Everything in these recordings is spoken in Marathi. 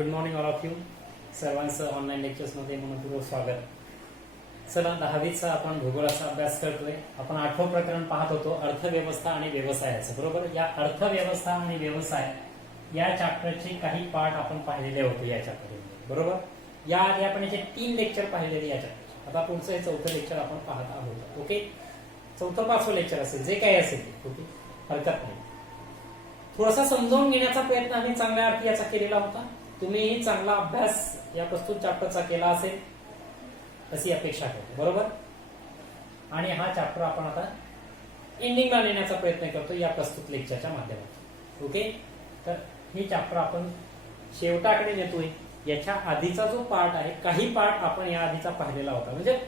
Good morning all of you. सर्वांचं ऑनलाईन लेक्चर्समध्ये मनपूर्वक स्वागत. चला 10वीचा आपण भूगोलाचा अभ्यास करतोय. आपण 8वं प्रकरण पाहत होतो अर्थव्यवस्था आणि व्यवसायाचं. बरोबर. या अर्थव्यवस्था आणि व्यवसाय या चॅप्टरचे काही पार्ट आपण पाहिलेले होते या चॅप्टरमध्ये. बरोबर. या आधी आपण याचे 3 लेक्चर पाहिलेले या चॅप्टरचे. आता पुढचं हे 4थं लेक्चर आपण पाहत आहोत. ओके. 4थं 5वं लेक्चर असेल जे काही असेल ते. ओके. हरकत नाही. थोडासा समजावून घेण्याचा प्रयत्न आम्ही चांगल्या अर्थी याचा केलेला होता. तुम्हीही चांगला अभ्यास या प्रस्तुत चॅप्टरचा केला असेल अशी अपेक्षा करतो. बरोबर. आणि हा चॅप्टर आपण आता एंडिंगला नेण्याचा प्रयत्न करतो या प्रस्तुत लेक्चरच्या माध्यमातून. ओके. तर हे चॅप्टर आपण शेवटाकडे नेतोय. याच्या आधीचा जो पार्ट आहे काही पार्ट आपण या आधीचा पाहिलेला होता, म्हणजे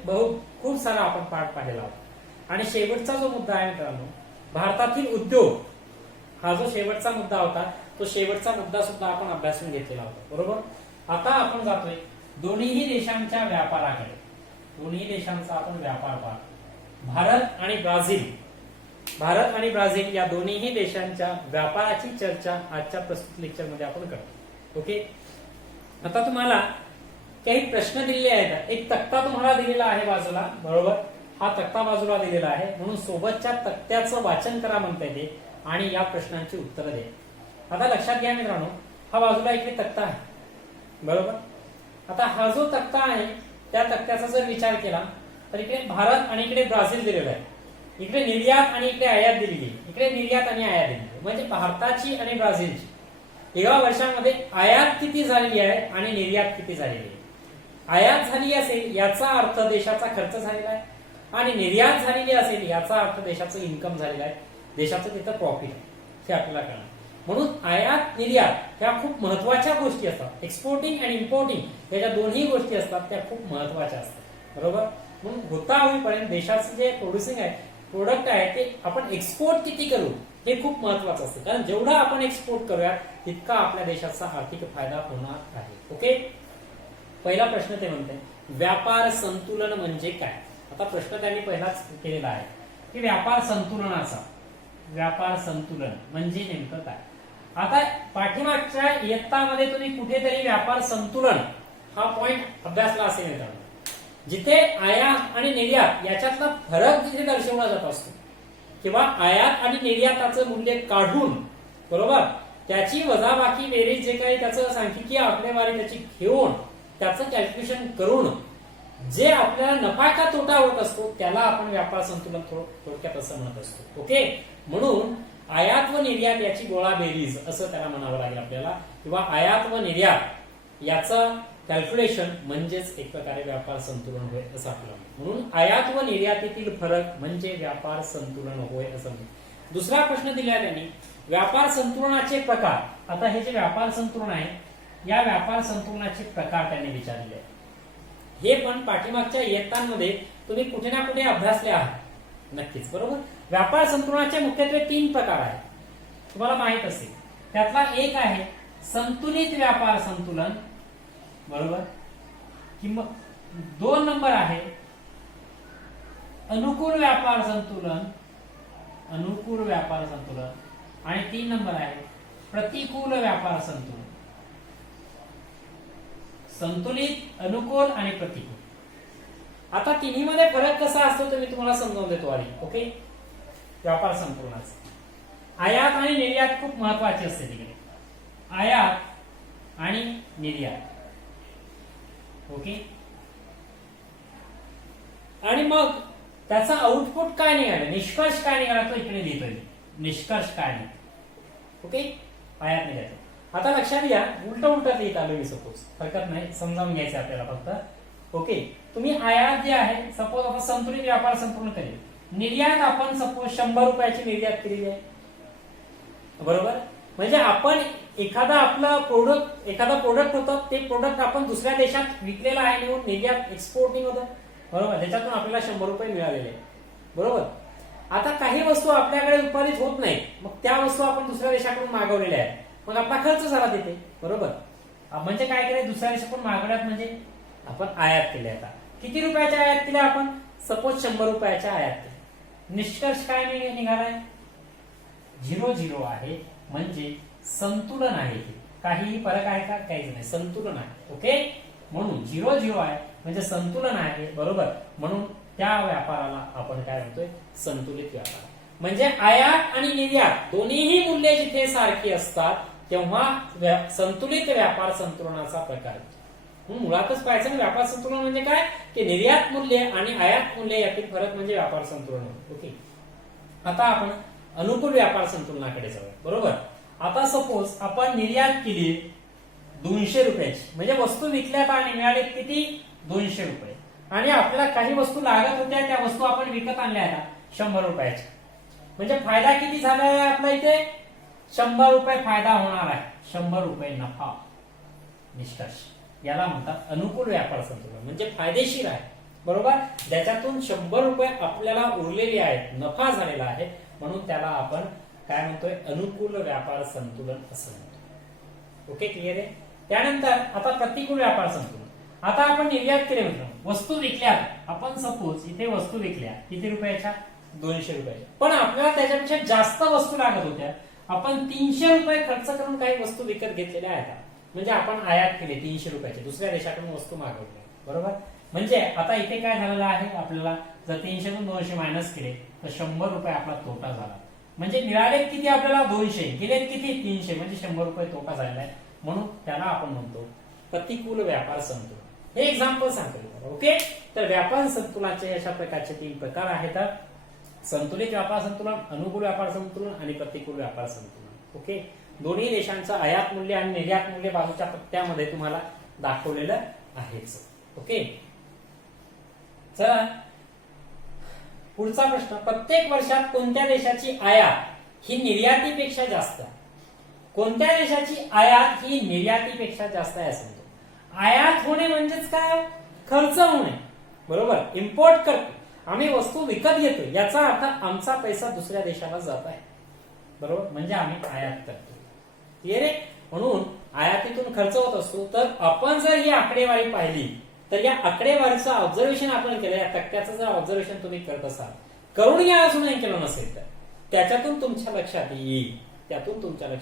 खूप सारा आपण पार्ट पाहिलेला होता. आणि शेवटचा जो मुद्दा आहे मित्रांनो, भारतातील उद्योग हा जो शेवटचा मुद्दा होता तो शेवटचा मुद्दा सुद्धा आपण अभ्यासून घेतलेला होता. बरोबर. आता आपण जातोय दोन्ही देशांच्या व्यापाराकडे. दोन्ही देशांचा आपण व्यापार पाहतो. भारत आणि ब्राझील या दोन्ही देशांच्या व्यापाराची चर्चा आजच्या प्रस्तुत लेक्चर मध्ये आपण करतो. ओके. आता तुम्हाला काही प्रश्न दिलेले आहेत. एक तक्ता तुम्हाला दिलेला आहे बाजूला. बरोबर. हा तक्ता बाजूला दिलेला आहे म्हणून सोबतच्या तक्त्याचं वाचन करा म्हणता येते आणि या प्रश्नांची उत्तरं द्या. आता लक्षात घ्या मित्रांनो, हा बाजूला इकडे तक्ता आहे. बरोबर. आता हा जो तक्ता आहे त्या तक्त्याचा जर विचार केला तर इकडे भारत आणि इकडे ब्राझील दिलेला आहे. इकडे निर्यात आणि इकडे आयात दिलेली आहे. इकडे निर्यात आणि आयात दिलेली आहे. म्हणजे भारताची आणि ब्राझीलची एका वर्षामध्ये आयात किती झालेली आहे आणि निर्यात किती झालेली आहे. आयात झाली असेल याचा अर्थ देशाचा खर्च झालेला आहे आणि निर्यात झालेली असेल याचा अर्थ देशाचं इन्कम झालेलं आहे, देशाचं तिथं प्रॉफिट आहे. हे आपल्याला कळणार. म्हणून आयात निर्यात ह्या खूप महत्वाच्या गोष्टी असतात. एक्सपोर्टिंग आणि इम्पोर्टिंग या ज्या दोन्ही गोष्टी असतात त्या खूप महत्वाच्या असतात. बरोबर. म्हणून होता होईपर्यंत देशाचं जे प्रोड्युसिंग आहे, प्रोडक्ट आहे, ते आपण एक्सपोर्ट किती करू हे खूप महत्वाचं असतं. कारण जेवढा आपण एक्सपोर्ट करूया तितका आपल्या देशाचा आर्थिक फायदा होणार आहे. ओके. पहिला प्रश्न ते म्हणते व्यापार संतुलन म्हणजे काय. आता प्रश्न त्यांनी पहिलाच केलेला आहे की व्यापार संतुलन म्हणजे नेमकं काय. आता पाठीमागच्या इयत्तामध्ये तुम्ही कुठेतरी व्यापार संतुलन हा पॉइंट अभ्यासला असेल मित्रांनो. जिथे आयात आणि निर्यात याच्यातला फरक जिथे दर्शवला जात असतो किंवा आयात आणि निर्याताचं मूल्य काढून, बरोबर, त्याची वजाबाकी बेरीज जे काही त्याचं सांख्यिकीय आकडेवारी त्याची घेऊन त्याचं कॅल्क्युलेशन करून जे आपल्याला नफा का तोटा होत असतो त्याला आपण व्यापार संतुलन थोडक्यात असं म्हणत असतो. ओके. म्हणून आयात व निर्यात याची गोळा बेरीज असं त्याला म्हणावं लागेल आपल्याला, किंवा आयात व निर्यात याचं कॅल्क्युलेशन म्हणजेच एक प्रकारे व्यापार संतुलन होय असं आपल्याला. म्हणून आयात व निर्यातीतील फरक म्हणजे व्यापार संतुलन होय असं म्हणतो. दुसरा प्रश्न दिला त्यांनी व्यापार संतुलनाचे प्रकार. आता हे जे व्यापार संतुलन आहे या व्यापार संतुलनाचे प्रकार त्यांनी विचारले आहे. हे पण पाठीमागच्या इयत्तांमध्ये तुम्ही कुठे ना कुठे अभ्यासले आहात नक्कीच. बरोबर. व्यापार संतुलनाचे मुख्यत्वे 3 प्रकार आहेत, तुम्हाला माहित असेल. त्यातला एक आहे संतुलित व्यापार संतुलन. बरोबर. किंवा 2 नंबर आहे अनुकूल व्यापार संतुलन आणि 3 नंबर आहे प्रतिकूल व्यापार संतुलन. संतुलित, अनुकूल आणि प्रतिकूल. आता तिन्हीमध्ये फरक कसा असतो तो मी तुम्हाला समजावून देतो आधी. ओके. व्यापार संतुलनाचा आयात आणि निर्यात खूप महत्वाची असते तिकडे. आयात आणि निर्यात. ओके. आणि मग त्याचा आउटपुट काय निघाला, निष्कर्ष काय निघाला तो इकडे लिहितोय. निष्कर्ष काय निघाला. ओके. आयात निर्यात. आता लक्षात घ्या उलट लिहित आलो मी. सपोज हरकत नाही, समजावून घ्यायचं आपल्याला फक्त. ओके. तुम्ही आयात जे आहे सपोज आपण संतुलित व्यापार संतुलन करेल. निर्यात आपण सपोज 100 रुपयाची निर्यात केलेली आहे. बरोबर. म्हणजे आपण एखादा प्रोडक्ट होतं ते प्रोडक्ट आपण दुसऱ्या देशात विकलेलं आहे म्हणून निर्यात एक्सपोर्टिंग होतं. बरोबर. त्याच्यातून आपल्याला 100 रुपये मिळालेले आहे. बरोबर. आता काही वस्तू आपल्याकडे उत्पादित होत नाही, मग त्या वस्तू आपण दुसऱ्या देशाकडून मागवलेल्या आहेत, मग आपला खर्च झाला तिथे. बरोबर. म्हणजे काय केलं, दुसऱ्या देशाकडून मागवण्यात म्हणजे आपण आयात केले. आता किती रुपयाच्या आयात केल्या आपण, सपोज 100 रुपयाच्या आयात केल्या. निष्कर्ष काय निघालाय 0-0 आहे म्हणजे संतुलन आहे. काहीही फरक आहे का? काहीच नाही, संतुलन आहे. ओके, म्हणून 0-0 आहे म्हणजे संतुलन आहे. बरोबर, म्हणून त्या व्यापाराला आपण काय म्हणतोय? संतुलित व्यापार. म्हणजे आयात आणि निर्यात दोन्हीही मूल्ये जिथे सारखी असतात तेव्हा संतुलित व्यापार संतुलनाचा प्रकार. मुळातच पाहायचं ना, व्यापार संतुलन म्हणजे काय, की निर्यात मूल्य आणि आयात मूल्य यातील फरक म्हणजे व्यापार संतुलन. ओके, आता आपण अनुकूल व्यापार संतुलनाकडे जाऊया. बरोबर, आता सपोज आपण निर्यात केली 200 रुपयाची, म्हणजे वस्तू विकल्यात आणि मिळाले किती? 200 रुपये. आणि आपल्याला काही वस्तू लागत होत्या, त्या वस्तू आपण विकत आणल्या आहेत 100 रुपयाच्या. म्हणजे फायदा किती झाला आहे आपला इथे? 100 रुपये फायदा होणार आहे, 100 रुपये नफा. निष्कर्ष याला म्हणतात अनुकूल व्यापार संतुलन, म्हणजे फायदेशीर आहे. बरोबर, ज्याच्यातून 100 रुपये आपल्याला उरलेले आहेत, नफा झालेला आहे, म्हणून त्याला आपण काय म्हणतोय? अनुकूल व्यापार संतुलन असं म्हणतो. ओके, क्लिअर आहे. त्यानंतर आता प्रतिकूल व्यापार संतुलन. आता आपण निर्यात केले मित्रांनो, वस्तू विकल्या. आपण सपोज इथे वस्तू विकल्या किती रुपयाच्या? 200 रुपयाच्या. पण आपल्याला त्याच्यापेक्षा जास्त वस्तू लागत होत्या. आपण 300 रुपये खर्च करून काही वस्तू विकत घेतलेल्या आहेत. म्हणजे आपण आयात केले 300 रुपयाचे, दुसऱ्या देशाकडून वस्तू मागवल्या. बरोबर, म्हणजे आता इथे काय झालेलं आहे? आपल्याला जर 300तून 200 मायनस केले तर 100 रुपये आपला तोटा झाला. म्हणजे मिळाले किती आपल्याला? 200, गेले किती? 300, म्हणजे 100 रुपये तोटा झालेला आहे. म्हणून त्याला आपण म्हणतो प्रतिकूल व्यापार संतुलन. हे एक्झाम्पल सांगतो. ओके, तर व्यापार संतुलनाचे अशा प्रकारचे 3 प्रकार आहेत: संतुलित व्यापार संतुलन, अनुकूल व्यापार संतुलन आणि प्रतिकूल व्यापार संतुलन. ओके, दोन्ही देशांचं आयात मूल्य आणि निर्यात मूल्य बाजूच्या पत्त्यामध्ये तुम्हाला दाखवलेलं आहेच. ओके, चला पुढचा प्रश्न. प्रत्येक वर्षात कोणत्या देशाची आयात ही निर्यातीपेक्षा जास्त आहे? कोणत्या देशाची आयात ही निर्यातीपेक्षा जास्त आहे असं म्हणतो. आयात होणे म्हणजेच काय? खर्च होणे. बरोबर, इम्पोर्ट करतो आम्ही, वस्तू विकत घेतो, याचा अर्थ आमचा पैसा दुसऱ्या देशाला जात आहे. बरोबर, म्हणजे आम्ही आयात करतो. क्लिअर आहे. म्हणून आयातीतून खर्च होत असतो. तर आपण जर ही आकडेवारी पाहिली तर या आकडेवारीचं ऑब्झर्वेशन आपण केलं, या तक्त्याचं जर ऑब्झर्वेशन तुम्ही करत असाल, करून या अजून नाही केलं नसेल तर त्याच्यातून तुमच्या लक्षात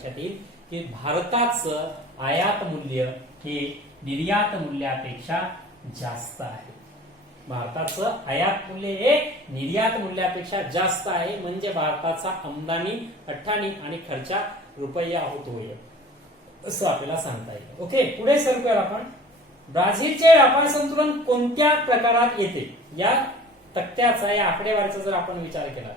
येईल की भारताचं आयात मूल्य हे निर्यात मूल्यापेक्षा जास्त आहे. भारताचं आयात मूल्य हे निर्यात मूल्यापेक्षा जास्त आहे. म्हणजे भारताचा आमदानी 98 आणि खर्चा रुपया होतोय असं आपल्याला सांगता येईल. ओके, पुढे सरकूया आपण. ब्राझीलचे व्यापार संतुलन कोणत्या प्रकारात येते? या तक्त्याचा, या आकडेवारीचा जर आपण विचार केला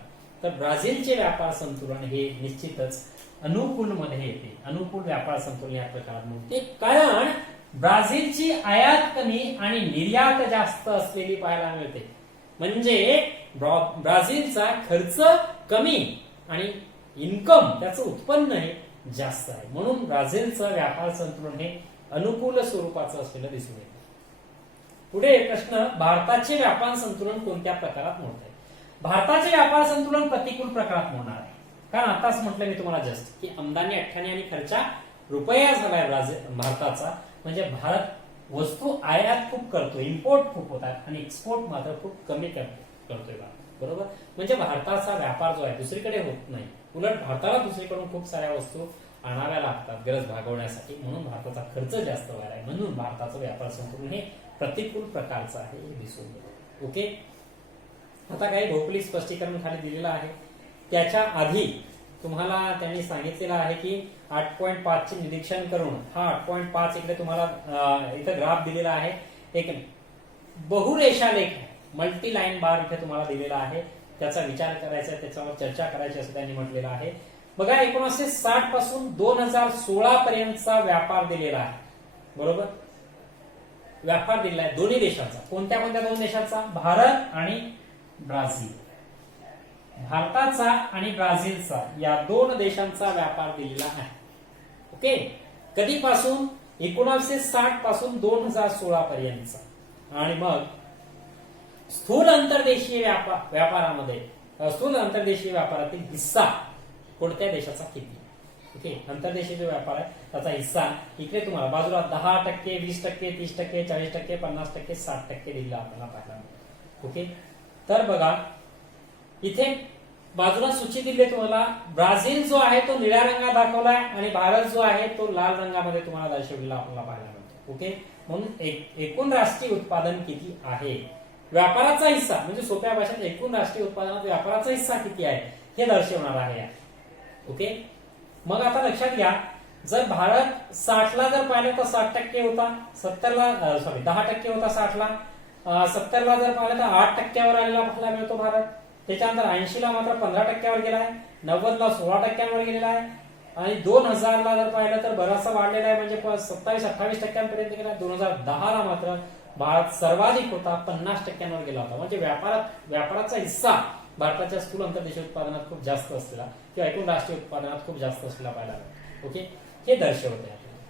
तर ब्राझीलचे व्यापार संतुलन हे निश्चितच अनुकूल मध्ये येते. अनुकूल व्यापार संतुलन या प्रकारात म्हणते, कारण ब्राझीलची आयात कमी आणि निर्यात जास्त असलेली पाहायला मिळते. म्हणजे ब्राझीलचा खर्च कमी आणि इन्कम, त्याचं उत्पन्न हे जास्त आहे. म्हणून ब्राझीलचं व्यापार संतुलन हे अनुकूल स्वरूपाचं असलेलं दिसून येतं. पुढे प्रश्न. भारताचे व्यापार संतुलन कोणत्या प्रकारात मोडते? भारताचे व्यापार संतुलन प्रतिकूल प्रकारात मोडणार आहे. कारण आताच म्हटलं मी तुम्हाला जस्ट की आमदानी 98 आणि खर्चा रुपया झालाय भारताचा. म्हणजे भारत वस्तू आयात खूप करतो, इम्पोर्ट खूप होतात आणि एक्सपोर्ट मात्र खूप कमी करतोय. बरोबर, म्हणजे भारताचा व्यापार जो आहे दुसरीकडे होत नाही. उलट भारताला दुसरीकडून खूप साऱ्या वस्तू आणाव्या लागतात गरज भागवण्यासाठी. म्हणून भारताचा खर्च जास्त व्हायला आहे. म्हणून भारताचं व्यापार संतुलन हे प्रतिकूल प्रकारचं आहे हे दिसून येतं. ओके, आता काही भौगोलिक स्पष्टीकरण खाली दिलेलं आहे. त्याच्या आधी तुम्हाला त्यांनी सांगितलेलं आहे की 8.5 चे निरीक्षण करून, हा 8.5 इकडे तुम्हाला इथं ग्राफ दिलेला आहे. एक बहुरेषालेख मल्टी लाईन बार इथे तुम्हाला दिलेला आहे. त्याचा विचार करायचा, त्याच्यावर चर्चा करायची असं त्यांनी म्हटलेलं आहे. बघा, 1960 पासून 2016 पर्यंतचा व्यापार दिलेला आहे. बरोबर, व्यापार दिलेला आहे दोन्ही देशांचा. कोणत्या 2 देशांचा? भारत आणि ब्राझील. भारताचा आणि ब्राझीलचा या 2 देशांचा व्यापार दिलेला आहे. ओके, कधीपासून? 1960 पासून 2016 पर्यंतचा. आणि मग स्थूल अंतर्देशीय व्यापारामध्ये, स्थूल अंतर्देशीय व्यापारातील हिस्सा कोणत्या देशाचा किती? ओके, अंतर्देशीय जो व्यापार आहे त्याचा हिस्सा इकडे तुम्हाला बाजूला 10%, 20%, 30%, 40%, 50%, 60% दिलेला आपल्याला पाहायला मिळतो. ओके, तर बघा इथे बाजूला सूची दिली तुम्हाला. ब्राझील जो आहे तो निळ्या रंगात दाखवलाय आणि भारत जो आहे तो लाल रंगामध्ये तुम्हाला दर्शवलेला आपल्याला पाहायला मिळतो. ओके, म्हणून एकूण राष्ट्रीय उत्पादन किती आहे, व्यापाराचा हिस्सा म्हणजे सोप्या भाषेत एकूण राष्ट्रीय उत्पादनात व्यापाराचा हिस्सा किती आहे हे दर्शवणार आहे. ओके, मग आता लक्षात घ्या, जर भारत 60ला जर पाहिलं तर 60% होता, 10% होता 60ला, 70ला जर पाहिलं तर 8%वर आलेला पाहायला मिळतो भारत. त्याच्यानंतर 80ला मात्र 15%वर गेलाय, 90ला 16%वर गेलेला आहे आणि 2000ला जर पाहिलं तर बराचसा वाढलेला आहे म्हणजे 27-28% गेला. 2010ला मात्र भारत सर्वाधिक होता, 50%वर गेला होता. म्हणजे व्यापाराचा हिस्सा भारताच्या स्थूल अंतर्देशीय उत्पादनात खूप जास्त असलेला किंवा एकूण राष्ट्रीय उत्पादनात खूप जास्त असलेला पाहायला मिळतो. ओके, हे दर्शवते आपल्याला.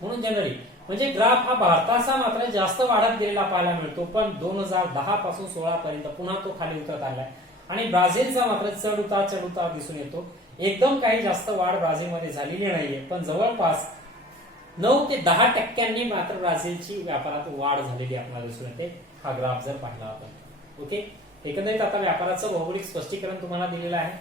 म्हणून जनरली म्हणजे ग्राफ हा भारताचा मात्र जास्त वाढत गेलेला पाहायला मिळतो, पण 2010 पासून 16 पर्यंत पुन्हा तो खाली उतरत आलाय आणि ब्राझीलचा मात्र चढ उतार दिसून येतो. एकदम काही जास्त वाढ ब्राझीलमध्ये झालेली नाहीये, पण जवळपास 9 ते 10% मात्र ब्राझीलची व्यापारात वाढ झालेली आपल्याला दिसून येते, हा ग्राफ जर पाहिला आपण. ओके, एकंदरीत आता व्यापाराचं भौगोलिक स्पष्टीकरण तुम्हाला दिलेलं आहे,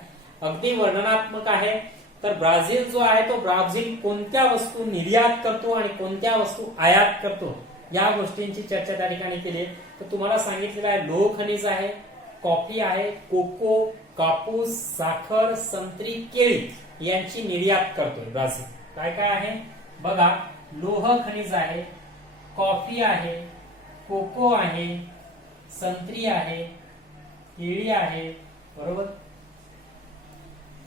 अगदी वर्णनात्मक आहे. तर ब्राझील जो आहे तो ब्राझील कोणत्या वस्तू निर्यात करतो आणि कोणत्या वस्तू आयात करतो या गोष्टींची चर्चा त्या ठिकाणी केली. तर तुम्हाला सांगितलेलं आहे लोह खनिज आहे, कॉफी आहे, कोको, कापूस, साखर, संत्री, केळी यांची निर्यात करतोय ब्राझील. काय काय आहे बघा, लोह खनिज आहे, कॉफी आहे, कोको आहे, संत्री आहे, केळी आहे, बरोबर.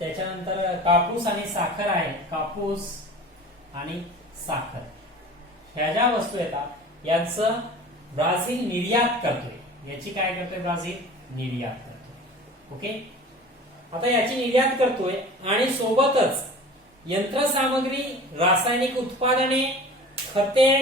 त्याच्यानंतर कापूस आणि साखर आहे, कापूस आणि साखर ह्या ज्या वस्तू येतात यांचं ब्राझील निर्यात करतोय. याची काय करतोय ब्राझील, निर्यात करतोय. ओके, आता याची निर्यात करतोय आणि सोबतच यंत्रसामग्री, रासायनिक उत्पादने, खते,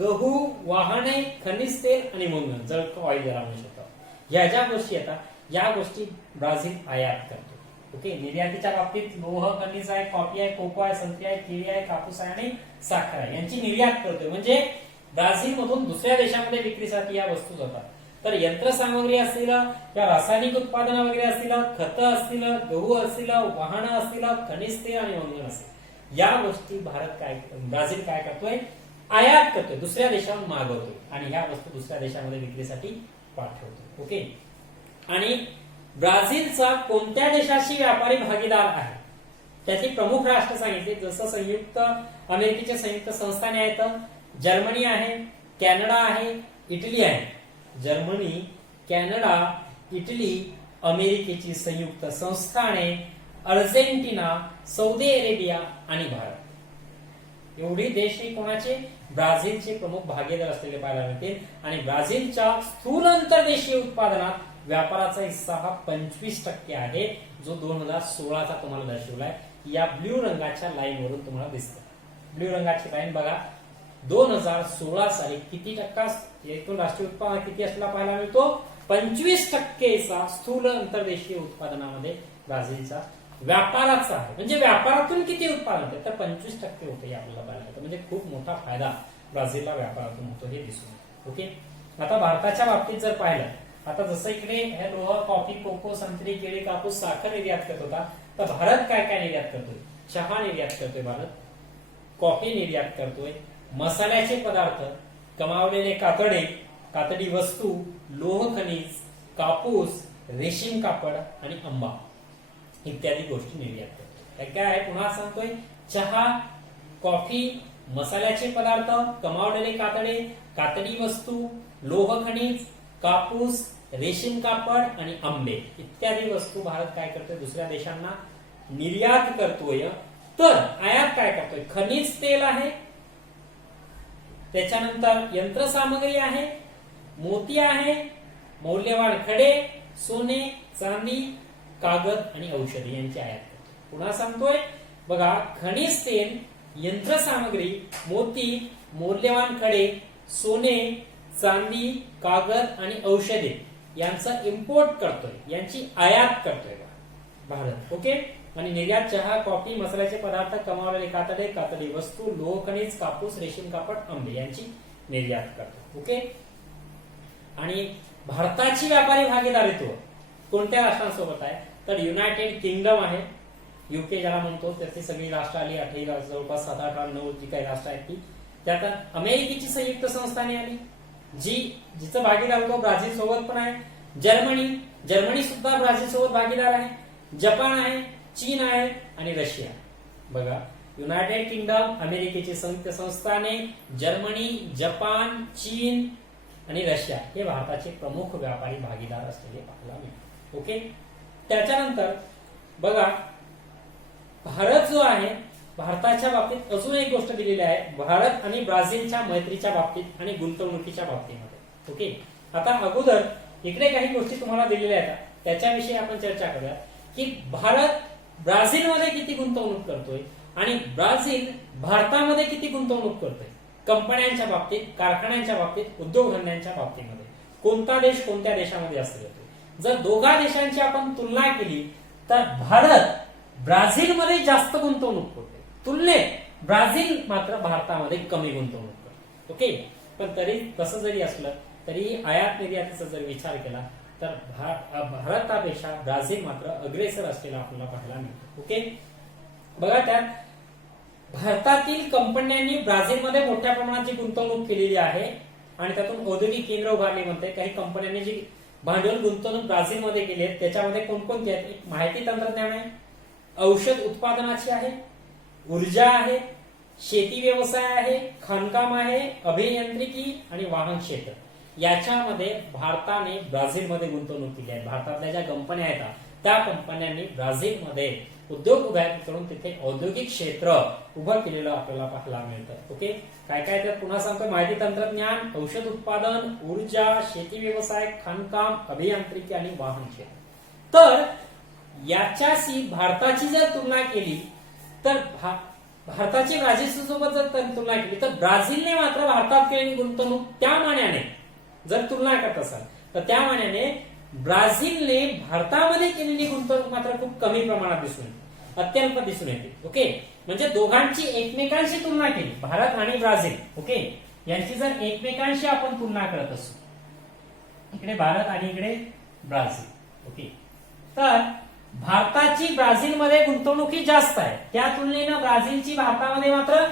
गहू, वाहने, खनिज तेल आणि मंगल जळक ऑइल ज्याला म्हणू शकतो, ह्या ज्या गोष्टी येतात या गोष्टी ब्राझील आयात करतो. ओके, निर्यातीच्या बाबतीत लोह खनिज आहे, कॉफी आहे, कोको आहे, संत्री आहे, केळी आहे, कापूस आहे आणि साखर आहे यांची निर्यात करतोय. म्हणजे ब्राझील मधून दुसऱ्या देशामध्ये विक्रीसाठी या वस्तू जातात. तर यंत्रसामग्री असतील किंवा रासायनिक उत्पादनं वगैरे असतील, खतं असतील, गहू असतील, वाहनं असतील, खनिज तेल आणि मंगल असतील, या गोष्टी ब्राझील काय करतोय, आयात करतोय, दुसऱ्या देशावर मागवतोय आणि ह्या वस्तू दुसऱ्या देशामध्ये विक्रीसाठी पाठवतोय. ओके, आणि ब्राझीलचा कोणत्या देशाशी व्यापारी भागीदार आहे त्याची प्रमुख राष्ट्र सांगितले, जसं संयुक्त अमेरिकेचे संयुक्त संस्थाने आहेत, जर्मनी आहे, कॅनडा आहे, इटली आहे. जर्मनी, कॅनडा, इटली, अमेरिकेची संयुक्त संस्थाने, अर्जेंटिना, सौदी अरेबिया आणि भारत एवढी देश हे कोणाचे, ब्राझीलचे प्रमुख भागीदार असलेले पाहायला मिळतील. आणि ब्राझीलच्या स्थूल अंतर्देशीय उत्पादनात व्यापाराचा हिस्सा हा 25% आहे, जो 2016चा तुम्हाला दर्शवलाय. या ब्ल्यू रंगाच्या लाईन वरून तुम्हाला दिसतं. ब्ल्यू रंगाची लाईन बघा, 2016 साली किती टक्का एकूण राष्ट्रीय उत्पादन किती असलेला पाहायला मिळतो, 25%चा स्थूल अंतर्देशीय उत्पादनामध्ये ब्राझीलचा व्यापाराचा आहे. म्हणजे व्यापारातून किती उत्पादन होते तर 25% होते आपल्याला पाहायला मिळतं. म्हणजे खूप मोठा फायदा ब्राझीलला व्यापारातून होतो हे दिसून येतं. ओके, आता भारताच्या बाबतीत जर पाहिलं, आता जसं इकडे हे लोह, कॉफी, कोको, संत्री, केळी, कापूस, साखर निर्यात करत होता, तर भारत काय काय निर्यात करतोय, चहा निर्यात करतोय भारत, कॉफी निर्यात करतोय, मसाल्याचे पदार्थ, कमावलेले कातडी वस्तू, लोह खनिज, कापूस, रेशीम कापड आणि आंबा इत्यादी गोष्टी निर्यात करतोय. काय काय आहे पुन्हा सांगतोय, चहा, कॉफी, मसाल्याचे पदार्थ, कमावलेले कातडी वस्तू, लोह खनिज, कापूस, रेशीम कापड आणि आंबे इत्यादी वस्तू भारत काय करतोय, दुसऱ्या देशांना निर्यात करतोय. तर आयात काय करतोय, खनिज तेल आहे, त्याच्यानंतर यंत्रसामग्री आहे, मोती आहे, मौल्यवान खडे, सोने, चांदी, कागद आणि औषधी यांची आयात करतोय. पुन्हा सांगतोय बघा, खनिज तेल, यंत्रसामग्री, मोती, मौल्यवान खडे, सोने, चांदी, कागद आणि औषधे यांचा इम्पोर्ट करतोय, यांची आयात करतोय भारत. ओके, आणि निर्यात चहा, कॉफी, मसाल्याचे पदार्थ, कमावलेले कातडी वस्तू, लोह खनिज, कापूस, रेशीम कापड, आंबे यांची निर्यात करतो. ओके, आणि भारताची व्यापारी भागीदारीत्व कोणत्या राष्ट्रांसोबत आहे तर युनायटेड किंगडम आहे, युके ज्याला म्हणतो, त्याची सगळी राष्ट्र आली, 8 जवळपास 7, 8, 9 जी काही राष्ट्र आहेत ती. त्यात अमेरिकेची संयुक्त संस्थाने आली, जिचं भागीदार होतो ब्राझील सोबत पण आहे. जर्मनी सुद्धा ब्राझील सोबत भागीदार आहे. जपान आहे, चीन आहे आणि रशिया. बघा, युनायटेड किंगडम, अमेरिकेची संयुक्त संस्थाने, जर्मनी, जपान, चीन आणि रशिया हे भारताचे प्रमुख व्यापारी भागीदार असलेले पाहायला मिळतात. ओके. त्याच्यानंतर बघा, भारत जो आहे, भारताच्या बाबतीत अजून एक गोष्ट दिलेली आहे, भारत आणि ब्राझीलच्या मैत्रीच्या बाबतीत आणि गुंतवणुकीच्या बाबतीमध्ये. ओके. आता अगोदर इकडे काही गोष्टी तुम्हाला दिलेल्या आहेत, त्याच्याविषयी आपण चर्चा करूया की भारत ब्राझीलमध्ये किती गुंतवणूक करतोय आणि ब्राझील भारतामध्ये किती गुंतवणूक करतोय, कंपन्यांच्या बाबतीत, कारखान्यांच्या बाबतीत, उद्योगधंद्यांच्या बाबतीमध्ये कोणता देश कोणत्या देशामध्ये जास्त करतोय. जर दोघा देशांची आपण तुलना केली तर भारत ब्राझीलमध्ये जास्त गुंतवणूक करते, तुलनेत ब्राझील मात्र भारतामध्ये कमी गुंतवणूक करते. ओके. पण तरी तसं जरी असलं तरी आयात निर्यातीचा जर विचार केला तर भारतापेक्षा ब्राझील मात्र अग्रेसर असलेला आपल्याला पाहायला मिळतो. ओके. बघा, त्यात भारतातील कंपन्यांनी ब्राझीलमध्ये मोठ्या प्रमाणात जी गुंतवणूक केलेली आहे आणि त्यातून औद्योगिक केंद्र उभारली म्हणते. काही कंपन्यांनी जी भांडवल गुंतवणूक ब्राझीलमध्ये केली आहे त्याच्यामध्ये कोणकोणती आहेत, माहिती तंत्रज्ञान आहे, औषध उत्पादनाची आहे, ऊर्जा आहे, शेती व्यवसाय आहे, खाणकाम आहे, अभियांत्रिकी आणि वाहन क्षेत्र. याच्यामध्ये भारताने ब्राझीलमध्ये गुंतवणूक केली आहे. भारतातल्या ज्या कंपन्या आहेत त्या कंपन्यांनी ब्राझीलमध्ये उद्योग उभे करून तिथे औद्योगिक क्षेत्र उभं केलेलं आपल्याला पाहायला मिळतं. ओके. काय काय त्यात पुन्हा सांगतो, माहिती तंत्रज्ञान, औषध उत्पादन, ऊर्जा, शेती व्यवसाय, खाणकाम, अभियांत्रिकी आणि वाहन क्षेत्र. तर याच्याशी भारताची जर तुलना केली तर भारताची ब्राझीलसोबत जर तुलना केली तर ब्राझीलने मात्र भारतात केलेली गुंतवणूक त्या मानाने जर तुलना करत असाल तर त्या मानाने ब्राझीलने भारतामध्ये केलेली गुंतवणूक मात्र खूप कमी प्रमाणात दिसून येते, अत्यल्प दिसून येते. ओके. म्हणजे दोघांची एकमेकांशी तुलना केली, भारत आणि ब्राझील, ओके, यांची जर एकमेकांशी आपण तुलना करत असू, इकडे भारत आणि इकडे ब्राझील, ओके, तर भारताची ब्राझीलमध्ये गुंतवणूक ही जास्त आहे, त्या तुलनेनं ब्राझीलची भारतामध्ये मात्र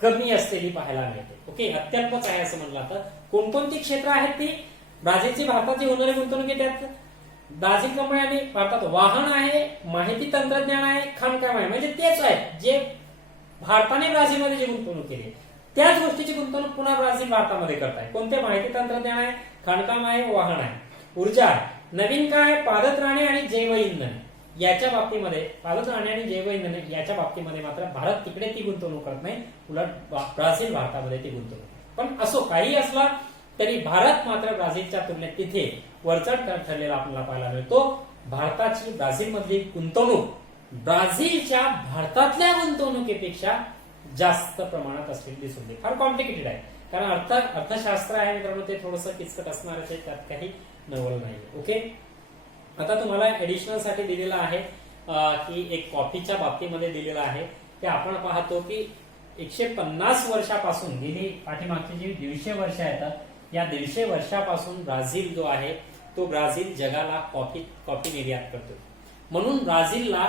कमी असलेली पाहायला मिळते. ओके. अत्यल्पच आहे असं म्हणलं तर कोणकोणती क्षेत्र आहेत ती ब्राझीलची भारताची होणारी गुंतवणूक आहे. त्यात ब्राझील कंपन्यांनी भारतात वाहन आहे, माहिती तंत्रज्ञान आहे, खाणकाम आहे, म्हणजे तेच आहे जे भारताने ब्राझीलमध्ये जी गुंतवणूक केली त्याच गोष्टीची गुंतवणूक पुन्हा ब्राझील भारतामध्ये करताय. कोणते, माहिती तंत्रज्ञान आहे, खाणकाम आहे, वाहन आहे, ऊर्जा आहे, नवीन काय, पादत राहणे आणि जैव इंधन. याच्या बाबतीमध्ये पादत राहणे आणि जैव इंधन याच्या बाबतीमध्ये मात्र भारत तिकडे ती गुंतवणूक करत नाही, उलट ब्राझील भारतामध्ये ती गुंतवणूक. पण असो, काही असला तरी भारत मात्र ब्राझीलच्या तुलनेत तिथे वरचढ ठरलेला आपल्याला पाहायला मिळतो. भारताची ब्राझीलमधली गुंतवणूक ब्राझीलच्या भारतातल्या गुंतवणुकीपेक्षा जास्त प्रमाणात असलेली दिसून येते. फार कॉम्प्लिकेटेड आहे, कारण अर्थशास्त्र आहे मित्रांनो, ते थोडंसं किचकट असणारच आहे, त्यात काही नवल नाही. ओके. आता तुम्हाला एडिशनल साठी दिलेलं आहे की एक कॉफीच्या बाबतीमध्ये दिलेलं आहे की आपण पाहतो की 150 वर्षापासून गेली पाठीमागची जी 150 वर्ष आहेत या 150 वर्षापासून ब्राझील जो आहे तो ब्राझील जगाला कॉफी निर्यात करतो. म्हणून ब्राझीलला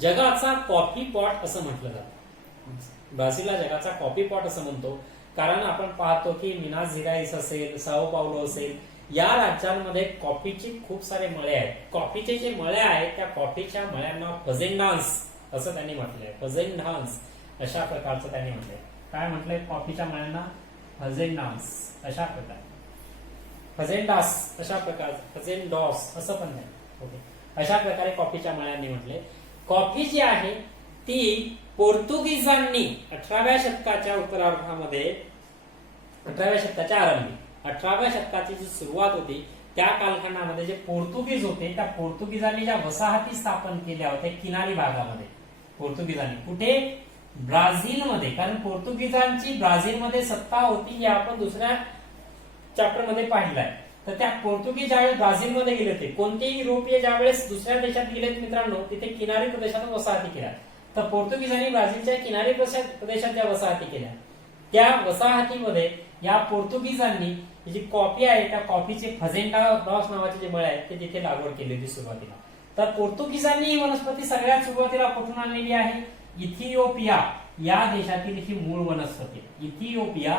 जगाचा कॉफी पॉट असं म्हटलं जातं. ब्राझीलला जगाचा कॉफी पॉट असं म्हणतो कारण आपण पाहतो की मिनास जेराइस असेल, साओ पावलो असेल, या राज्यांमध्ये कॉफीचे खूप सारे मळे आहेत. कॉफीचे जे मळे आहेत त्या कॉफीच्या मळ्यांना फजेंडान्स असं त्यांनी म्हटलंय. फजेंडान्स अशा प्रकारचं त्यांनी म्हटलंय. काय म्हटलंय, कॉफीच्या मळ्यांना फजेंडान्स अशा प्रकार, फजेंडास अशा प्रकारचं, फजेंडॉस असं पण नाही. ओके. अशा प्रकारे कॉफीच्या मळ्यांनी म्हटले. कॉफी जी आहे ती पोर्तुगीजांनी 18व्या शतकाच्या उत्तरार्धामध्ये, 18व्या शतकाच्या आरंभी, 18व्या शतकाची जी सुरुवात होती त्या कालखंडामध्ये जे पोर्तुगीज होते त्या पोर्तुगीजांनी ज्या वसाहती स्थापन केल्या होत्या किनारी भागामध्ये, पोर्तुगीजांनी कुठे, ब्राझीलमध्ये, कारण पोर्तुगीजांची ब्राझीलमध्ये सत्ता होती हे आपण दुसऱ्या चॅप्टर मध्ये पाहिलंय. तर त्या पोर्तुगीज ज्यावेळेस ब्राझीलमध्ये गेले होते, कोणतेही युरोपीय ज्यावेळेस दुसऱ्या देशात गेलेत मित्रांनो तिथे किनारी प्रदेशात वसाहती केल्या. तर पोर्तुगीजांनी ब्राझीलच्या किनारी प्रदेशात ज्या वसाहती केल्या त्या वसाहतीमध्ये या पोर्तुगीजांनी जी कॉफी आहे त्या कॉफीचे फजेंडा रॉस नावाचे जे बळ आहे ते तिथे लागवड केली होती सुरुवातीला. तर पोर्तुगीजांनी ही वनस्पती सगळ्यात सुरुवातीला कुठून आणलेली आहे? इथिओपिया या देशातील ही मूळ वनस्पती. इथिओपिया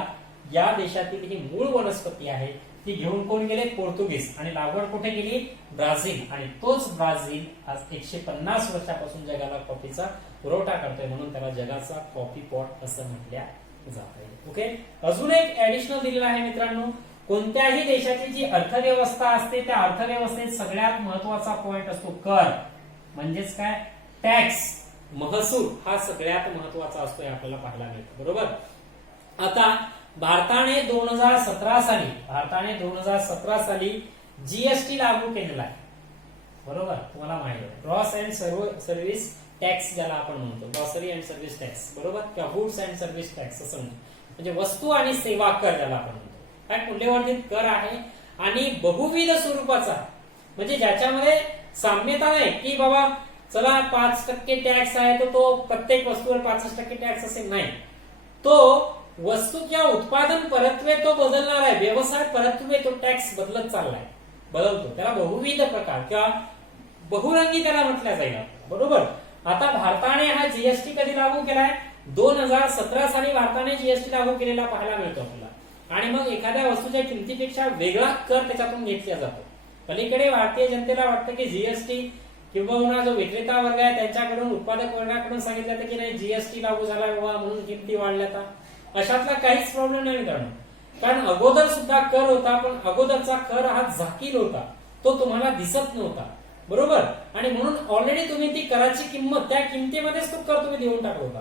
या देशातील ही मूळ वनस्पती आहे. ती घेऊन कोण गेले? पोर्तुगीज. आणि लागवड कुठे केली? ब्राझील. आणि तोच ब्राझील आज 150 वर्षापासून जगाला कॉफीचा पुरवठा करतोय, म्हणून त्याला जगाचा कॉफी पॉट असं म्हटल्या जात आहे. ओके. अजून एक ऍडिशनल दिलेला आहे मित्रांनो, कोणत्याही देशाची जी अर्थव्यवस्था असते त्या अर्थव्यवस्थेत सगळ्यात महत्वाचा पॉइंट असतो कर. म्हणजेच काय? टॅक्स, महसूल हा सगळ्यात महत्वाचा असतो हे आपल्याला पाहायला मिळतं. बरोबर. आता भारताने 2017 साली जीएसटी लागू केलेला आहे. बरोबर, तुम्हाला माहिती आहे. ग्रॉस अँड सर्व्हिस टॅक्स ज्याला आपण म्हणतो, ग्रॉसरी अँड सर्व्हिस टॅक्स. बरोबर, किंवा गुड्स अँड सर्व्हिस टॅक्स असं म्हणतो. म्हणजे वस्तू आणि सेवा कर ज्याला आपण म्हणतो. काय मूल्यवर्धित कर आहे आणि बहुविध स्वरूपाचा, म्हणजे ज्याच्यामध्ये साम्यता नाही की बाबा चला 5% टॅक्स आहे तर तो प्रत्येक वस्तूवर 5% टॅक्स असेल. नाही, तो वस्तू किंवा उत्पादन परत्वे तो बदलणार आहे. व्यवसाय परत्वे तो टॅक्स बदलत चाललाय, बदलतो. त्याला बहुविध प्रकार किंवा बहुरंगी त्याला म्हटलं जाईल. बरोबर. आता भारताने हा जीएसटी कधी लागू केलाय? 2017 साली भारताने जीएसटी लागू केलेला पाहायला मिळतो आपल्याला. आणि मग एखाद्या वस्तूच्या किमतीपेक्षा वेगळा कर त्याच्यातून घेतला जातो. पलीकडे भारतीय जनतेला वाटतं की जीएसटी किंवा जो विक्रेता वर्ग आहे त्यांच्याकडून, उत्पादक वर्गाकडून सांगितलं जातं की नाही जीएसटी लागू झाला बाबा म्हणून किमती वाढल्या. अशातला काहीच प्रॉब्लेम नाही मित्रांनो. कारण अगोदर सुद्धा कर होता, पण अगोदरचा कर हा झाकील होता, तो तुम्हाला दिसत नव्हता. बरोबर. आणि म्हणून ऑलरेडी तुम्ही ती कराची किंमत त्या किमतीमध्येच तो कर तुम्ही देऊन टाकला होता.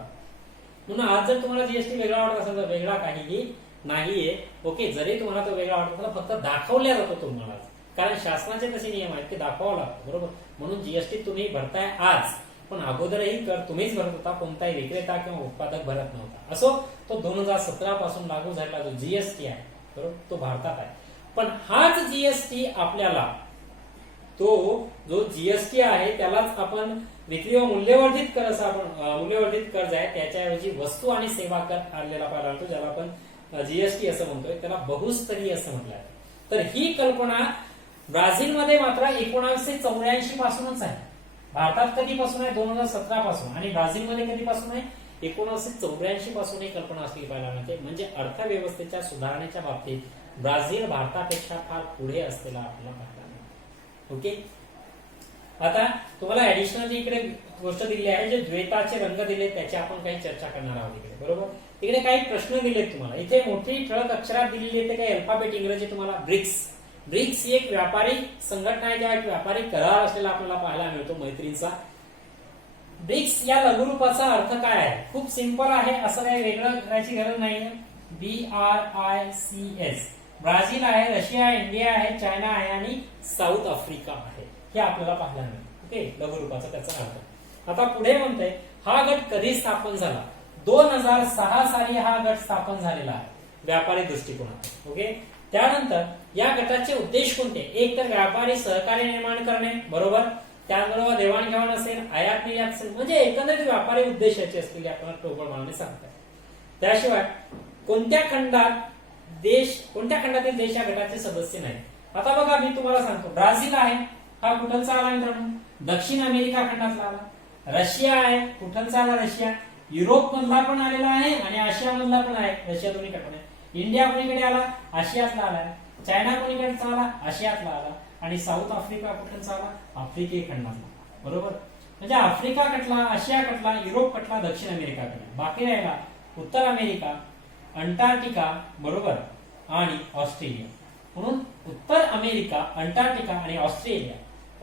म्हणून आज जर तुम्हाला जीएसटी वेगळा वाटत असेल तर वेगळा काहीही नाहीये. ओके. जरी तुम्हाला तो वेगळा वाटत असेल फक्त दाखवल्या जातो तुम्हाला, कारण शासनाचे तसे नियम आहेत की दाखवावं लागतं. बरोबर. म्हणून जीएसटी तुम्ही भरताय आज, पण अगोदरही कर तुम्हीच भरत होता, कोणताही विक्रेता किंवा उत्पादक भरत नव्हता. असो, तो 2017 पासून लागू झालेला जो जीएसटी आहे बरोबर तो भारतात आहे. पण हाच जीएसटी आपल्याला, तो जो जीएसटी आहे त्यालाच आपण विक्री व मूल्यवर्धित कर असं आपण, मूल्यवर्धित कर जे आहे त्याच्याऐवजी वस्तू आणि सेवा कर आणलेला पाहायला मिळतो, ज्याला आपण जीएसटी असं म्हणतोय. त्याला बहुस्तरीय असं म्हटलं आहे. तर ही कल्पना ब्राझीलमध्ये मात्र 1984 पासूनच आहे. भारतात कधीपासून आहे? 2017 पासून. आणि ब्राझीलमध्ये कधीपासून आहे? 1984 पासून ही कल्पना असली पाहायला मिळते. म्हणजे अर्थव्यवस्थेच्या सुधारणेच्या बाबतीत ब्राझील भारतापेक्षा फार पुढे असलेला आपल्याला पाहायला मिळतो. ओके. आता तुम्हाला ऍडिशनल जी इकडे गोष्ट दिली आहे, जे द्वैताचे रंग दिले त्याची आपण काही चर्चा करणार आहोत इकडे. बरोबर. तिकडे काही प्रश्न दिलेत तुम्हाला. इथे मोठी ठळक अक्षरात दिलेली आहे काही अल्फाबेट इंग्रजी तुम्हाला. ब्रिक्स. ब्रिक्स ही एक व्यापारी संघटना आहे, जेव्हा एक व्यापारी करार असलेला आपल्याला पाहायला मिळतो मैत्रींचा. ब्रिक्स या लघुरूपाचा अर्थ काय आहे? खूप सिंपल आहे, असं काही वेगळं करायची गरज नाहीये. BRICS. ब्राझील आहे, रशिया आहे, इंडिया आहे, चायना आहे आणि साऊथ आफ्रिका आहे. हे आपल्याला पाहायला मिळतं. ओके. लघुरूपाचा त्याचा अर्थ. आता पुढे म्हणतंय हा गट कधी स्थापन झाला? 2006 साली हा गट स्थापन झालेला आहे व्यापारी दृष्टिकोनातून. ओके. त्यानंतर या गटाचे उद्देश कोणते? एक तर व्यापारी सहकार्य निर्माण करणे. बरोबर. त्याबरोबर देवाणघेवाण असेल, आयात निर्यात असेल, म्हणजे एकंदरीत व्यापारी उद्देशाचे असलेले आपल्याला टोपणमानाने सांगतात. त्याशिवाय कोणत्या खंडातील देश या गटाचे सदस्य नाही? आता बघा मी तुम्हाला सांगतो, ब्राझील आहे हा कुठलचा आला मित्रांनो? दक्षिण अमेरिका खंडातला आला. रशिया आहे, कुठलचा आला? रशिया. युरोप मधला पण आलेला आहे आणि आशिया मधला पण आहे. रशिया दोन्ही कडे. इंडिया कोणीकडे आला? आशियातला आला. चायना कोणीकडचा आला? आशियातला आला. आणि साऊथ आफ्रिका कुठलचा आला? आफ्रिके खंडातला. बरोबर. म्हणजे आफ्रिका कटला, आशिया कटला, युरोप कटला, दक्षिण अमेरिका कटला. बाकी राहिला उत्तर अमेरिका, अंटार्क्टिका, बरोबर, आणि ऑस्ट्रेलिया. म्हणून उत्तर अमेरिका, अंटार्क्टिका आणि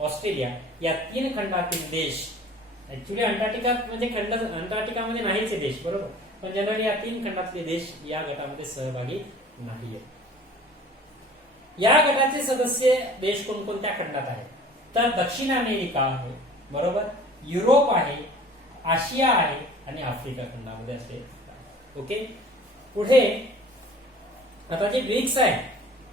ऑस्ट्रेलिया या 3 खंडातील देश, ऍक्च्युली अंटार्क्टिका म्हणजे खंड, अंटार्क्टिकामध्ये नाहीच देश. बरोबर. पण जनरली या 3 खंडातले देश या गटामध्ये सहभागी नाहीये. या गटाचे सदस्य देश कोणकोणत्या खंडात आहेत? तर दक्षिण अमेरिका आहे, बरोबर, युरोप आहे, आशिया आहे आणि आफ्रिका खंडामध्ये असले. ओके. पुढे आता जे ब्रिक्स आहे,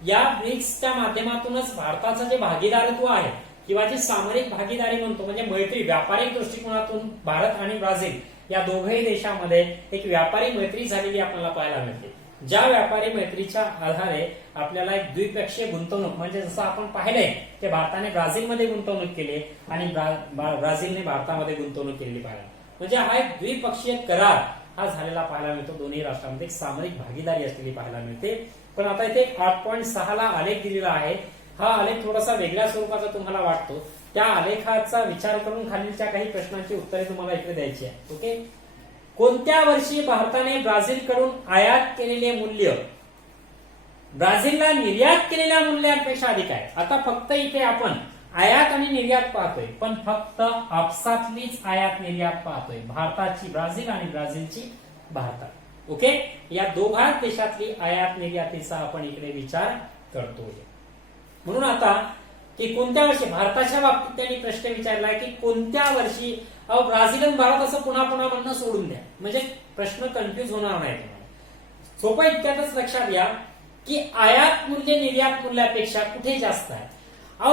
या ब्रिक्सच्या माध्यमातूनच भारताचं जे भागीदारत्व आहे किंवा जी सामरिक भागीदारी म्हणतो, म्हणजे मैत्री, व्यापारिक दृष्टिकोनातून भारत आणि ब्राझील या दोघही देशांमध्ये एक व्यापारी मैत्री झालेली आपल्याला पाहायला मिळते. ज्या व्यापारी मैत्रीच्या आधारे आपल्याला एक द्विपक्षीय गुंतवणूक, म्हणजे जसं आपण पाहिलंय की भारताने ब्राझीलमध्ये गुंतवणूक केली आणि ब्राझीलने भारतामध्ये गुंतवणूक केलेली पाहिजे, म्हणजे हा एक द्विपक्षीय करार हा झालेला पाहायला मिळतो. दोन्ही राष्ट्रांमध्ये एक सामरिक भागीदारी असलेली पाहायला मिळते. पण आता इथे 8.6 ला आलेख दिलेला आहे. हा आलेख थोडासा वेगळ्या स्वरूपाचा तुम्हाला वाटतो. त्या आलेखाचा विचार करून खालीलच्या काही प्रश्नांची उत्तरे तुम्हाला इकडे द्यायची आहे. ओके, कोणत्या वर्षी भारताने ब्राझीलकडून आयात केलेले मूल्य ब्राझीलला निर्यात केलेल्या मूल्यापेक्षा अधिक आहे? आता फक्त इथे आपण आयात आणि निर्यात पाहतोय, पण फक्त आपसातलीच आयात निर्यात पाहतोय, भारताची ब्राझील आणि ब्राझीलची भारतात. ओके, या दोघा देशातली आयात निर्यातीचा आपण इकडे विचार करतोय. म्हणून आता की कोणत्या वर्षी, भारताच्या बाबतीत त्यांनी प्रश्न विचारलाय की कोणत्या वर्षी, ब्राझील आणि भारत असं पुन्हा पुन्हा म्हणणं सोडून द्या, म्हणजे प्रश्न कन्फ्युज होणार नाही तुम्हाला. सोपं इतक्यातच लक्षात घ्या की आयात मूल्य निर्यात मूल्यापेक्षा कुठे जास्त आहे.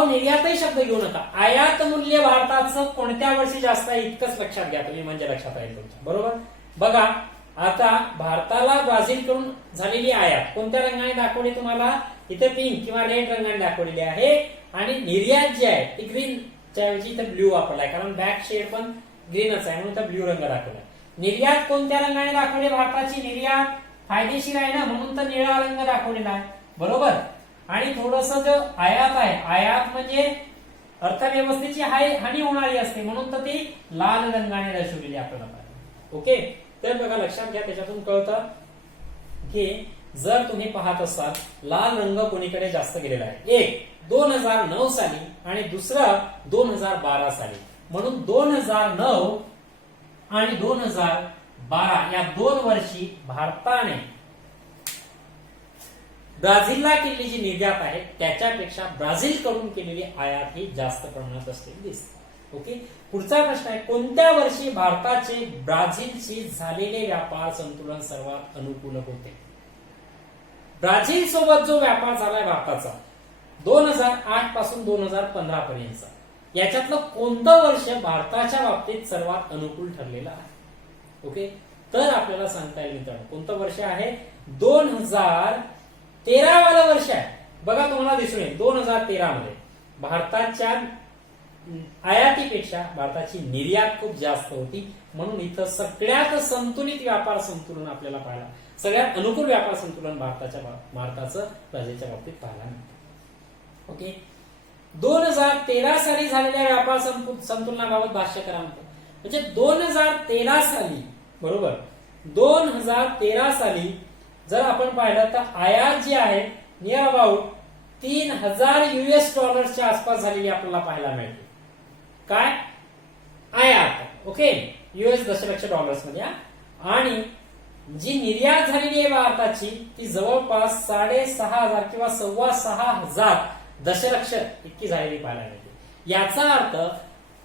निर्यातही शब्द घेऊ नका, आयात मूल्य भारताचं कोणत्या वर्षी जास्त आहे इतकंच लक्षात घ्या तुम्ही, म्हणजे लक्षात राहील तुमच्या. बरोबर, बघा आता भारताला ब्राझीलकडून झालेली आयात कोणत्या रंगाने दाखवली तुम्हाला, इथे पिंक किंवा रेड रंगाने दाखवलेली आहे, आणि निर्यात जी आहे ती ग्रीन च्या ऐवजी इथे ब्ल्यू वापरलाय, कारण बॅक शेड पण ग्रीनच आहे म्हणून त्या ब्ल्यू रंग दाखवलाय. निर्यात कोणत्या रंगाने दाखवली, भारताची निर्यात फायदेशीर आहे ना म्हणून तर निळा रंग दाखवलेला आहे. बरोबर, आणि थोडस जो आयात आहे, आयात म्हणजे अर्थव्यवस्थेची हानी होणारी असते म्हणून तर ती लाल रंगाने दर्शवलेली आपल्याला पाहिजे. ओके, तर बघा लक्षात घ्या, त्याच्यातून कळतं की जर तुम्ही पाहत असाल लाल रंग कोणीकडे जास्त गेलेला आहे, एक 2009 साली आणि दुसरं 2012 साली, म्हणून 2009 आणि 2012 या 2 वर्षी भारताने ब्राझीलला केलेली जी निर्यात आहे त्याच्यापेक्षा ब्राझील कडून केलेली आयात ही जास्त प्रमाणात असलेली दिसते. ओके, पुढचा प्रश्न आहे, कोणत्या वर्षी भारताचे ब्राझीलशी झालेले व्यापार संतुलन सर्वात अनुकूल होते? ब्राझील सोबत जो व्यापार झालाय भारताचा 2008 पासून 2015 पर्यंत, याच्यातलं कोणतं वर्ष भारताच्या बाबतीत सर्वात अनुकूल ठरलेलं आहे? ओके, तर आपल्याला सांगता येईल मित्रांनो कोणतं वर्ष आहे, 2013 वाला वर्ष आहे. बघा तुम्हाला दिसून येईल 2013 मध्ये भारताच्या आयातीपेक्षा भारताची निर्यात खूप जास्त होती, म्हणून इथं सगळ्यात संतुलित व्यापार संतुलन आपल्याला पाहायला, सगळ्यात अनुकूल व्यापार संतुलन भारताचं ब्राझीलच्या बाबतीत पाहायला मिळतं. ओके, 2013 साली झालेल्या व्यापार संतुलनाबाबत भाष्य करा म्हणतो, म्हणजे 2013 साली, बरोबर, 2013 साली जर आपण पाहिलं तर आयात जी आहे नियर अबाउट $3,000 आसपास झालेली आपल्याला पाहायला मिळते. काय आयात, ओके, US दशलक्ष डॉलर्स मध्ये, आणि जी निर्यात झालेली आहे भारताची ती जवळपास 6,500 किंवा 6,500 दशलक्ष इतकी झालेली पाहायला मिळते. याचा अर्थ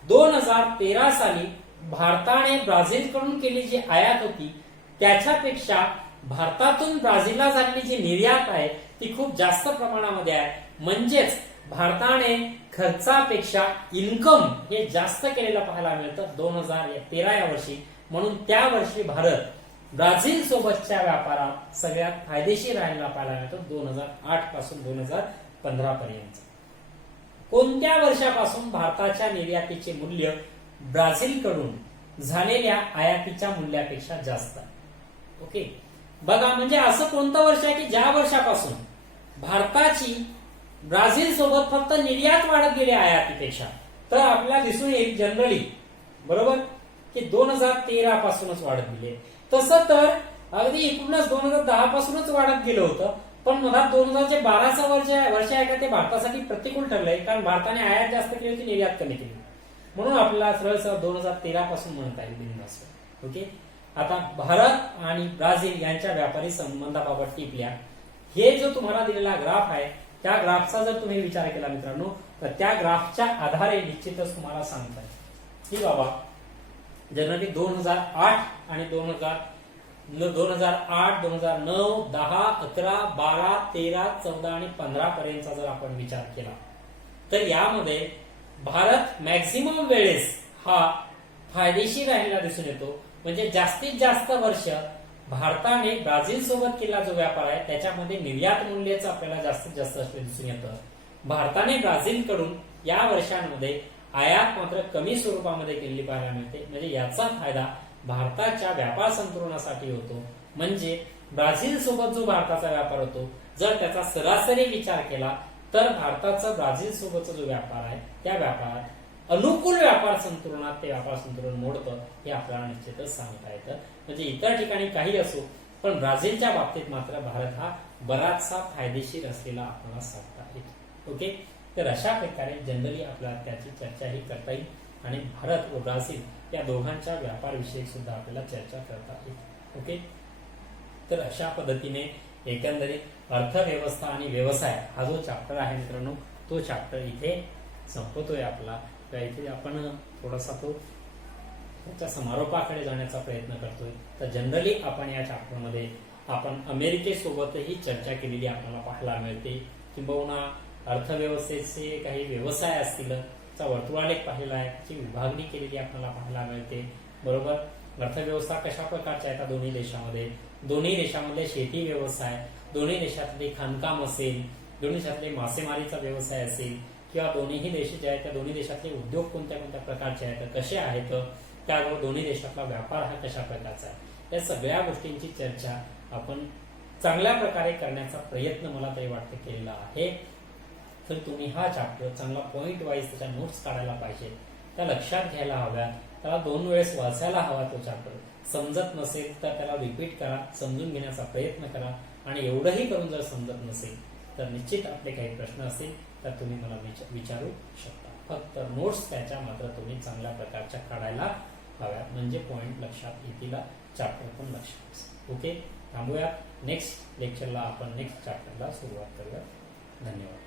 2013 साली भारताने ब्राझीलकडून केलेली जी आयात होती त्याच्यापेक्षा भारतातून ब्राझीलला झालेली जी निर्यात आहे ती खूप जास्त प्रमाणामध्ये आहे, म्हणजेच भारताने खर्चापेक्षा इन्कम हे जास्त केलेलं पाहायला मिळतं 2013 या वर्षी. म्हणून त्या वर्षी भारत ब्राझील सोबतच्या व्यापारात सगळ्यात फायदेशीर राहिलेला पाहायला मिळतो 2008 पासून 2015 पर्यंत. कोणत्या वर्षापासून भारताच्या निर्यातीचे मूल्य ब्राझीलकडून झालेल्या आयातीच्या मूल्यापेक्षा जास्त आहे? ओके, बघा म्हणजे असं कोणतं वर्ष आहे की ज्या वर्षापासून भारताची ब्राझील सोबत फक्त निर्यात वाढत गेली आयातीपेक्षा? तर आपल्याला दिसून येईल जनरली, बरोबर, की 2013 पासूनच वाढत गेले. तसं तर अगदी एकूणच 2010 पासूनच वाढत गेलं होतं, पण मला 2012चं वर्ष आहे का ते भारतासाठी प्रतिकूल ठरलंय, कारण भारताने आयात जास्त केली होती, निर्यात कमी केली, म्हणून आपल्याला सरळ 2013 पासून म्हणता येईल बिनधास्त. ओके, आता भारत आणि ब्राझील यांच्या व्यापारी संबंधाबाबत टिपल्या, हे जो तुम्हाला दिलेला ग्राफ आहे त्या ग्राफचा जर तुम्ही विचार केला मित्रांनो तर त्या ग्राफच्या आधारे निश्चितच तुम्हाला सांगता येईल की बाबा जनरली 2008 आणि 2008, 2009, 10, 11, 12, 13, 14 आणि 15 पर्यंतचा जर आपण विचार केला तर यामध्ये भारत मॅक्झिमम वेळेस हा फायदेशीर राहिलेला दिसून येतो. म्हणजे जास्तीत जास्त वर्ष भारताने ब्राझील सोबत केलेला जो व्यापार आहे त्याच्यामध्ये निर्यात मूल्याचं आपल्याला जास्तीत जास्त असलेलं दिसून येतं. भारताने ब्राझीलकडून या वर्षांमध्ये आयात मात्र कमी स्वरूपामध्ये केलेली पाहायला मिळते. म्हणजे याचा फायदा भारताच्या व्यापार संतुलनासाठी होतो. म्हणजे ब्राझील सोबत जो भारताचा व्यापार होतो, जर त्याचा सरासरी विचार केला तर भारताचा ब्राझील सोबतचा जो व्यापार आहे त्या व्यापारात अनुकूल व्यापार संतुलनात ते व्यापार संतुलन मोडतं हे आपल्याला निश्चितच सांगता येतं. म्हणजे इतर ठिकाणी काही असो पण ब्राझीलच्या बाबतीत मात्र भारत हा बराचसा फायदेशीर असलेला आपल्याला सांगता येतो. ओके, तर अशा प्रकारे जनरली आपल्याला त्याची चर्चाही करता येईल आणि भारत व ब्राझील या दोघांच्या व्यापारविषयी सुद्धा आपल्याला चर्चा करता येईल. ओके, तर अशा पद्धतीने एकंदरीत अर्थव्यवस्था आणि व्यवसाय हा जो चॅप्टर आहे मित्रांनो तो चॅप्टर इथे संपतोय आपला. इथे आपण थोडासा तो त्याच्या समारोपाकडे जाण्याचा प्रयत्न करतोय. तर जनरली आपण या चॅप्टरमध्ये आपण अमेरिकेसोबतही चर्चा केलेली आपल्याला पाहायला मिळते. किंबहुना अर्थव्यवस्थेचे काही व्यवसाय असतील त्याचा वर्तुळालेख पाहिला आहे, त्याची विभागणी केलेली आपल्याला पाहायला मिळते. बरोबर, अर्थव्यवस्था कशा प्रकारच्या आहेत दोन्ही देशामध्ये, दोन्ही देशामधले शेती व्यवसाय, दोन्ही देशातले खाणकाम असेल, दोन्ही देशातले मासेमारीचा व्यवसाय असेल किंवा दोन्हीही देश जे आहेत त्या दोन्ही देशातले उद्योग कोणत्या कोणत्या प्रकारचे आहेत, कसे आहेत, त्याबरोबर दोन्ही देशातला व्यापार हा कशा प्रकारचा आहे, या सगळ्या गोष्टींची चर्चा आपण चांगल्या प्रकारे करण्याचा प्रयत्न मला तरी वाटतं केलेला आहे. तर तुम्ही हा चॅप्टर चांगला पॉइंट वाईज त्याच्या नोट्स काढायला पाहिजे, त्या लक्षात घ्यायला हव्या, त्याला 2 वेळेस वाचायला हवा. तो चॅप्टर समजत नसेल तर त्याला रिपीट करा, समजून घेण्याचा प्रयत्न करा आणि एवढंही करून जर समजत नसेल तर निश्चित आपले काही प्रश्न असतील तर तुम्ही मला विचारू शकता. फक्त नोट्स त्याच्या मात्र तुम्ही चांगल्या प्रकारच्या काढायला हव्यात, म्हणजे पॉइंट लक्षात येतील, चॅप्टर पण लक्षात. ओके, थांबूयात. नेक्स्ट लेक्चरला आपण नेक्स्ट चॅप्टरला सुरुवात करूया. धन्यवाद.